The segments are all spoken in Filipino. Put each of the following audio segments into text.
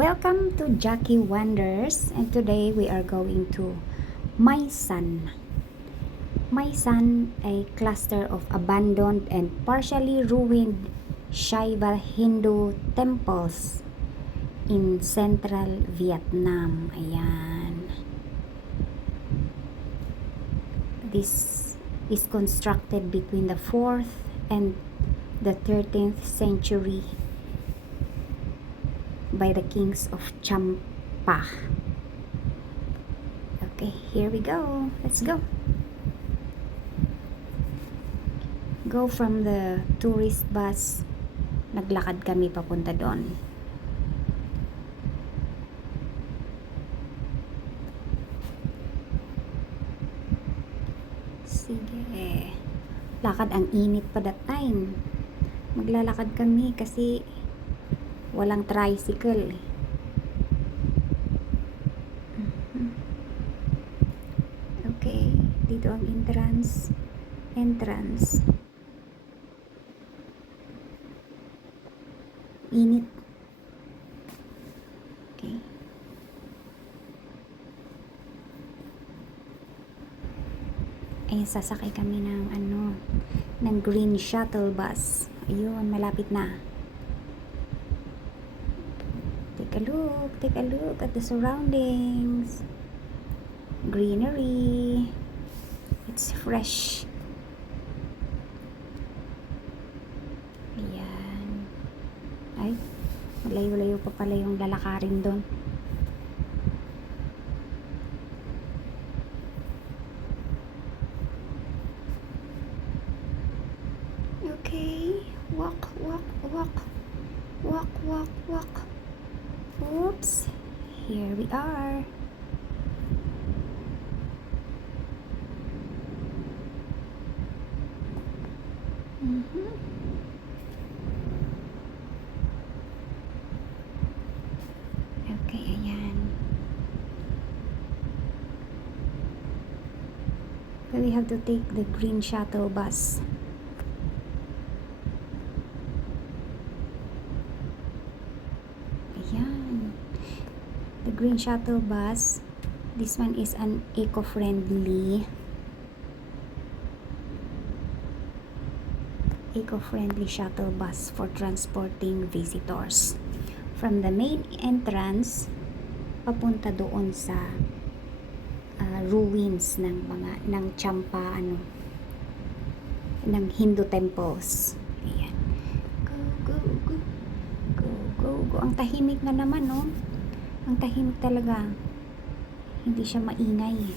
Welcome to Jackie Wonders, and today we are going to Maisan. Maisan, a cluster of abandoned and partially ruined Shaiva Hindu temples in central Vietnam. Ayan. This is constructed between the 4th and the 13th century by the kings of Champa. Okay, here we go. Let's go. Go from the tourist bus. Naglakad kami papunta doon. Sige. Lakad, ang init pa that time. Maglalakad kami kasi walang tricycle. Okay, dito ang entrance. Init. Okay. Ayun, sasakay kami ng green shuttle bus. Ayun, malapit na. Take a look at the surroundings. Greenery. It's fresh. Ayan. Ay, malayo-layo pa pala yung lalakarin doon. Okay. Walk. Oops. Here we are. Okay, ayan. So we have to take the green shuttle bus. Ayan. The green shuttle bus. This one is an eco-friendly shuttle bus for transporting visitors from the main entrance papunta doon sa ruins ng Champa ng Hindu temples. Ayan. Go. Ang tahimik nga naman, no? Ang tahimik talaga. Hindi siya maingay.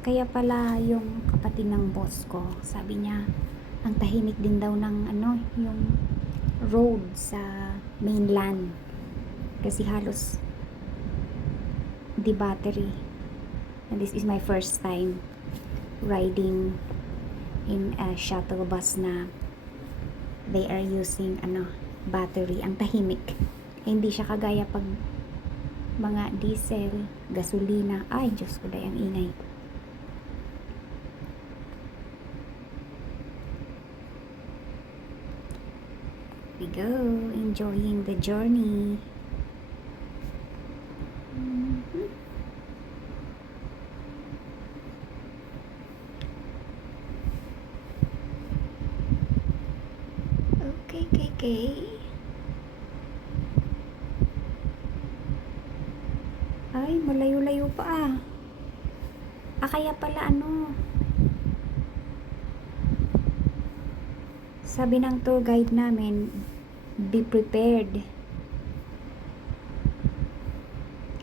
Kaya pala yung kapatid ng boss ko, sabi niya, ang tahimik din daw ng yung road sa mainland. Kasi halos di battery. And this is my first time riding in a shuttle bus na they are using battery. Ang tahimik. Hindi siya kagaya pag mga diesel, gasolina. Ay, Diyos ko, dahil ang ingay. We go, enjoying the journey. Okay. Ay, malayo-layo pa kaya pala sabi ng tour guide namin, be prepared.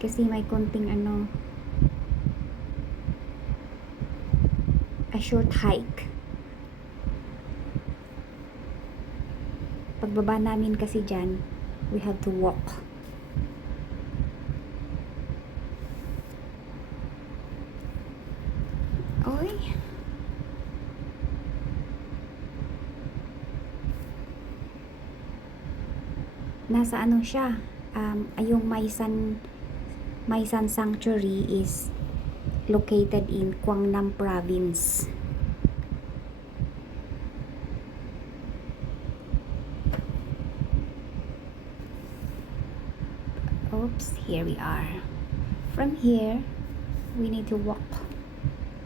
Kasi may konting a short hike. Pagbaba namin kasi dyan, we have to walk. Oy. Nasa siya, yung Maisan Sanctuary is located in Quang Nam Province. Oops, here we are. From here, we need to walk.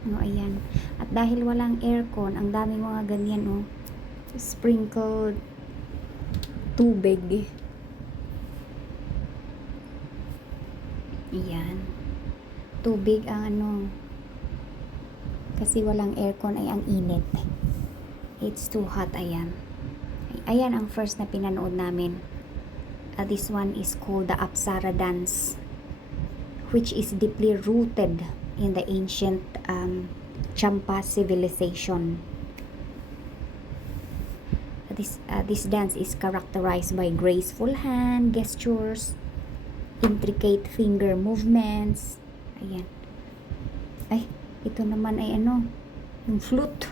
No, ayan. At dahil walang aircon, ang daming mga ganyan, oh. Sprinkled tubig. Ayan. Tubig ang ano. Kasi walang aircon ay ang init. It's too hot, ayan. Ayan ang first na pinanood namin. This one is called the Apsara dance, which is deeply rooted in the ancient Champa civilization. This dance is characterized by graceful hand gestures, intricate finger movements. Ayan. Ay, ito naman ay ano, yung flute.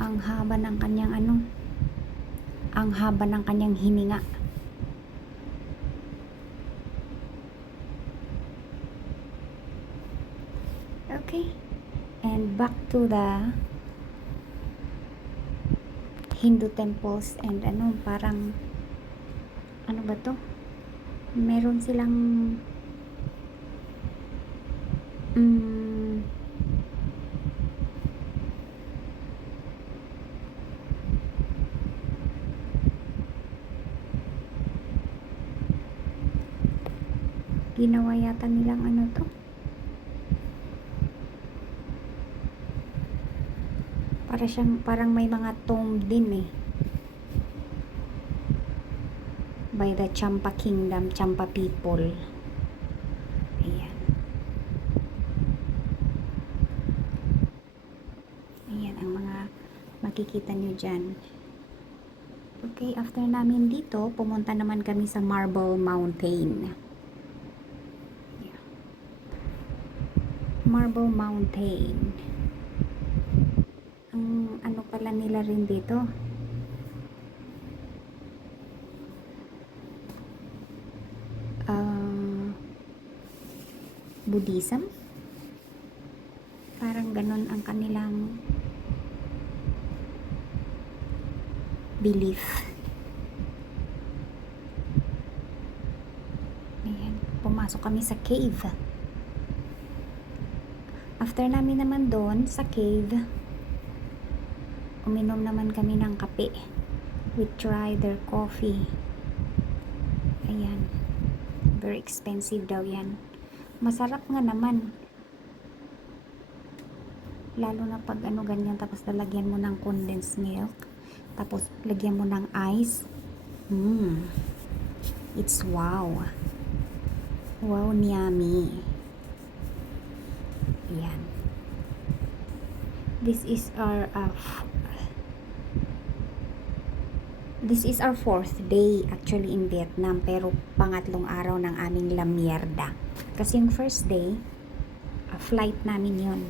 Ang haba ng kanyang ano, ang haba ng kanyang hininga. Okay. And back to the Hindu temples and ano, parang ano ba to? Meron silang ginawa yata nilang ano to, para siyang parang may mga tomb din eh, by the Champa kingdom, Champa people. Ayan. Ayan ang mga makikita nyo dyan. Okay, after namin dito, pumunta naman kami sa Marble Mountain. Marble Mountain. Ang ano pala nila rin dito, Buddhism. Parang ganon ang kanilang belief. Ayan, pumasok kami sa cave. After namin naman doon sa cave, uminom naman kami ng kape. We tried their coffee. Ayan. Very expensive daw yan. Masarap nga naman. Lalo na pag ano ganyan, tapos lalagyan mo ng condensed milk. Tapos lagyan mo ng ice. It's wow. Wow, yummy. Ayan. This is our fourth day actually in Vietnam, pero pangatlong araw ng aming La Mierda. Kasi yung first day, flight namin yun.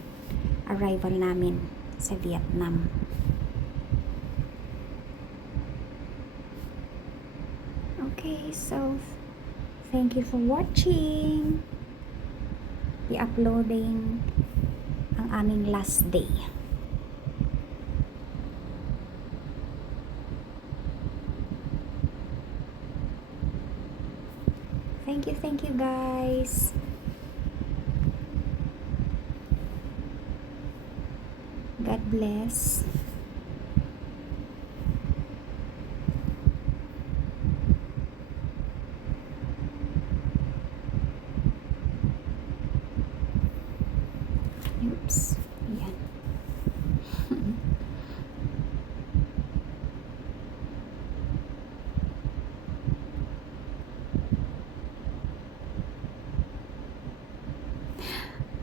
Arrival namin sa Vietnam. Okay, so thank you for watching. I-uploading ang aming last day. Thank you guys. God bless. Oops. Ayan.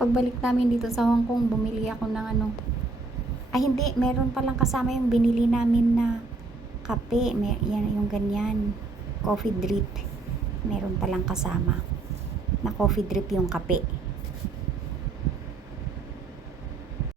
Pagbalik namin dito sa Hong Kong, bumili ako ng ano. Ay hindi, meron palang kasama yung binili namin na kape. Yan yung ganyan. Coffee drip. Meron palang kasama na coffee drip yung kape.